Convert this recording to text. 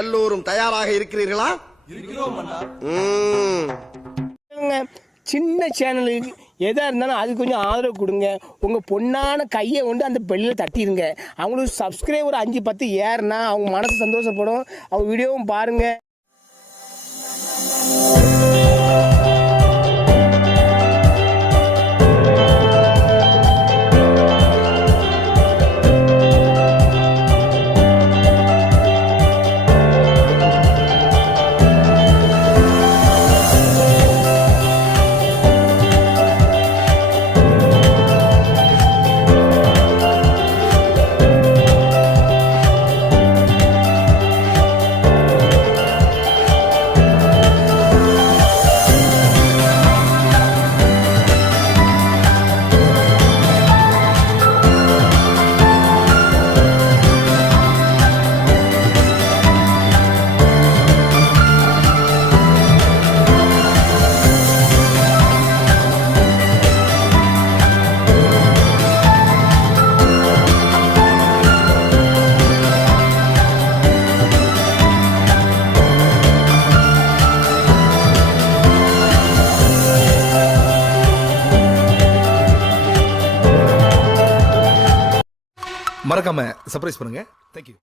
எல்லோரும் தயாராக இருக்கிறீர்களா? சின்ன சேனலுக்கு எதாக இருந்தாலும் அது கொஞ்சம் ஆதரவு கொடுங்க. உங்கள் பொண்ணான கையை கொண்டு அந்த பெல்லில் தட்டிடுங்க. அவங்களுக்கு சப்ஸ்கிரைபர் 5-10 ஏறுனா அவங்க மனசு சந்தோஷப்படும். அவங்க வீடியோவும் பாருங்கள். மறக்காம சர்ப்ரைஸ் பண்ணுங்க. தேங்க்யூ.